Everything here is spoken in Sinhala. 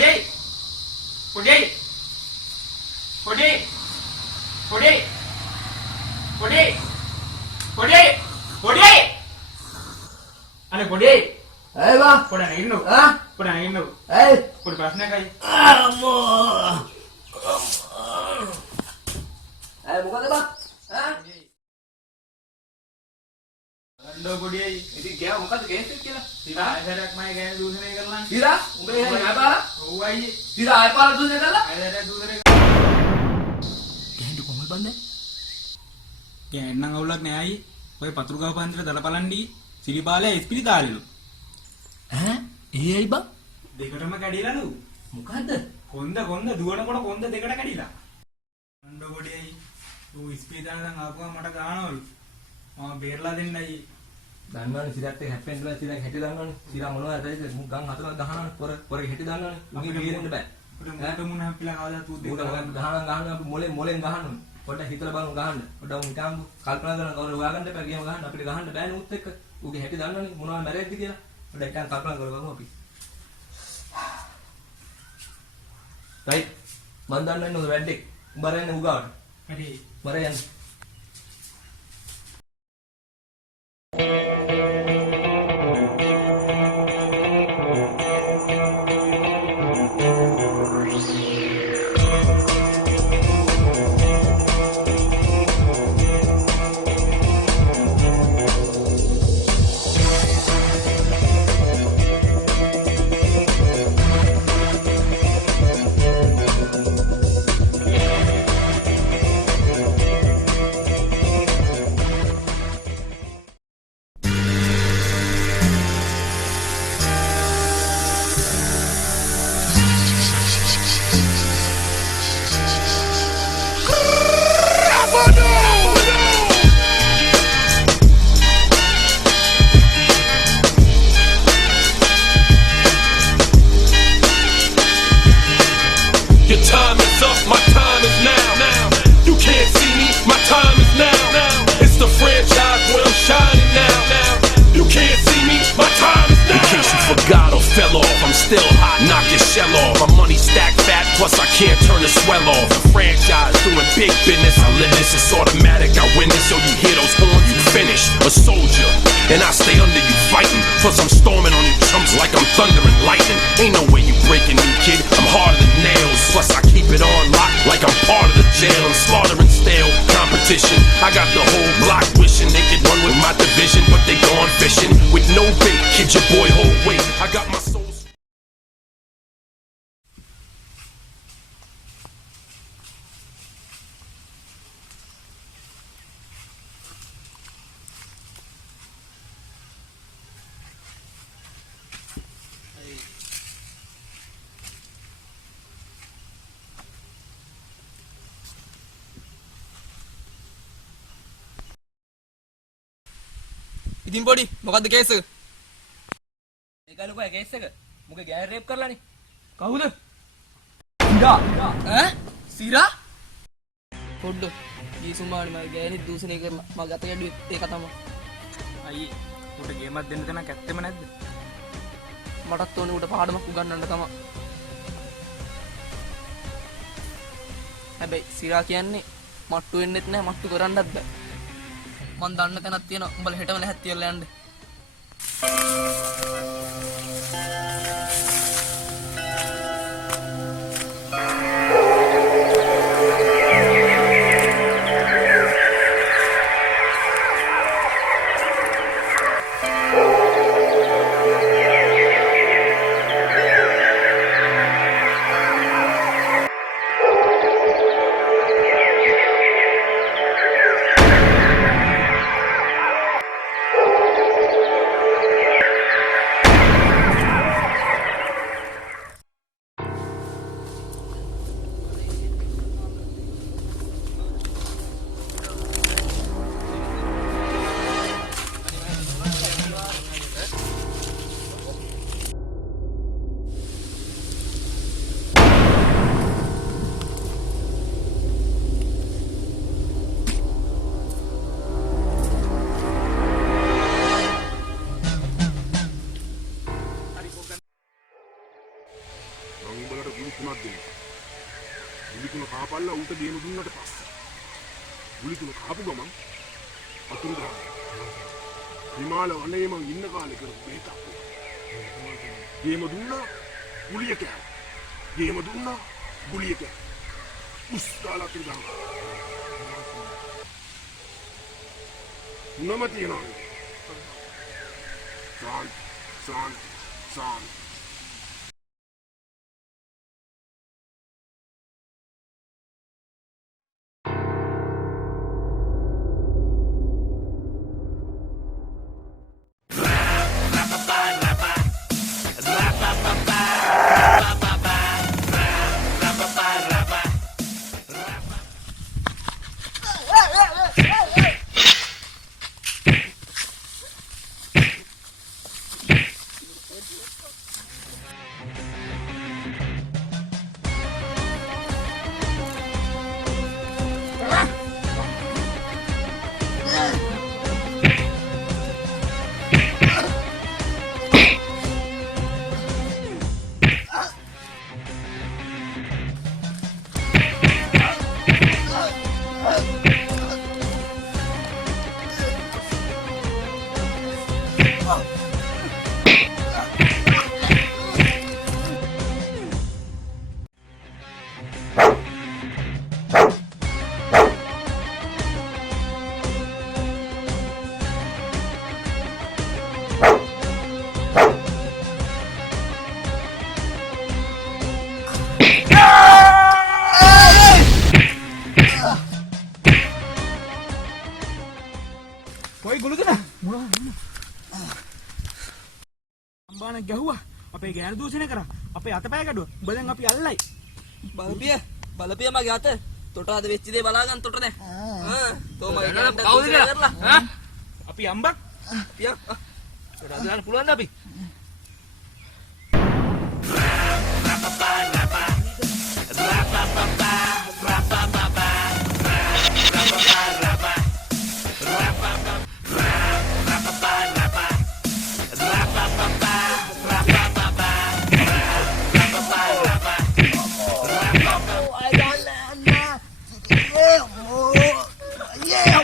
පොඩේ පොඩේ පොඩේ පොඩේ පොඩේ පොඩේ පොඩේ අනේ පොඩේ ඇයි බා පොඩ නැගින්නෝ පොඩ නැගින්නෝ ඇයි පොඩි ප්‍රශ්නයක්යි අම්මෝ ඇයි මොකද බා අඬෝ පොඩේ ඉතින් ගෑ මොකද කේස් එක කියලා සිරා ඇසරක් මම ගෑන දූෂණය කරලා සිරා උඹේ එහෙම නෑ ඔව් අයියේ සිරා ආය පාර දුන්නේ කළා ඇසරක් දූෂණය ගෑනු කොහොමද බන්නේ ගෑන නම් අවුලක් නෑ අයියේ ඔය පතුරු ගහ පන්තිර දලපලන්ඩි සිරිපාලේ ඉස්පිරිතාලෙලු ඈ ඒ ඇයි බා දෙකටම කැඩිලාලු මොකද්ද කොන්ද දුවනකොට කොන්ද දෙකට කැඩිලා අඬෝ පොඩේ ඌ ඉස්පිරිතාලෙන් දැන් ආපුවම මට ගානවලු මම බේරලා දෙන්නයි දන්නවනේ සිරාත් එක හැප්පෙන්න බෑ සිරා හැටි දන්නවනේ සිරා මොනවද ඇයිද මුග් ගම් හතරක් ගහනවනේ පොර හැටි දන්නවනේ උගේ බේරෙන්න බෑ අපිට මුණ හැප්පිලා කවදා තූ දෙක ගහන අපි මොලෙන් ගහනවා පොඩ්ඩක් හිතලා බලමු ගහන්න පොඩ්ඩක් හිතාමු කල්පනා කරන කවුරු හොයාගන්න එපා ගියම ගහන්න අපිට ගහන්න බෑනේ උත් එක්ක උගේ හැටි දන්නවනේ මොනවද මැරෙද්දි කියලා පොඩ්ඩක් එකක් කල්පනා කරගමු අපි right මන් දන්නේ නෝ වැඩේ උඹ රැන්නේ උගාවට හරි මර යන්න And I stay under you fighting, plus I'm storming on you chumps like I'm thunder and lightning. Ain't no way you breaking me, kid, I'm harder than nails. Plus I keep it on lock like I'm part of the jail. I'm slaughtering stale competition. I got the whole block wishing they could run with my division, but they gone fishing with no bait. Kid, your boy hold weight. I got my soul. ඉතින් පොඩි මොකද්ද කේස් එක? ඒකලු කොයි කේස් එක? මුගේ ගෑන රේප් කරලානේ. කවුද? සිරා. ඈ? සිරා? පොඩ්ඩ ජීසුමානි මගේ ගෑණි දූෂණය කරලා මම ගත ගැඩුවේ ඒක තමයි. අයියේ උට ගේමක් දෙන්න තැනක් ඇත්තෙම නැද්ද? මටත් ඕනේ උට පාඩමක් උගන්වන්න තමයි. හැබැයි සිරා කියන්නේ මට්ටු වෙන්නෙත් නැහැ මට්ටු කරන්නත් බෑ. මන් දන්න තැනක් තියෙනවා උඹලා හෙටම නැහැත් තියලා යන්න. ගුලි 3ක් දෙනවා. ගුලි 3 කාපල්ලා ඌට ගේම දුන්නට පස්සේ ගුලි 3 කාපු ගමන් අතුරු ගහනවා. හිමාල වනයේ මං ඉන්න කාලේ කරපු බේතක්. ගේම දුන්නා ගුලිය කෑවා. ගේම දුන්නා ගුලිය කෑවා. උස්කාලා අතුරු ගහනවා. නම තියනවා. සාන් කොයි ගුළුදෙන අම්බාන ගැහුවා අපේ ගෑනු දූෂණය කරා අපේ අතපය ගැඩුවා උඹ දැන් අපි අල්ලයි බලපිය මගේ අත තොටාද වෙච්ච දේ බලාගන්න තොට දැන් තෝ මගේ ගෑනට කවුද දූෂණය කියලා? කරලා අපි අම්බක් පියා තොටාද ගන්න පුළුවන් ද අපි Yeah.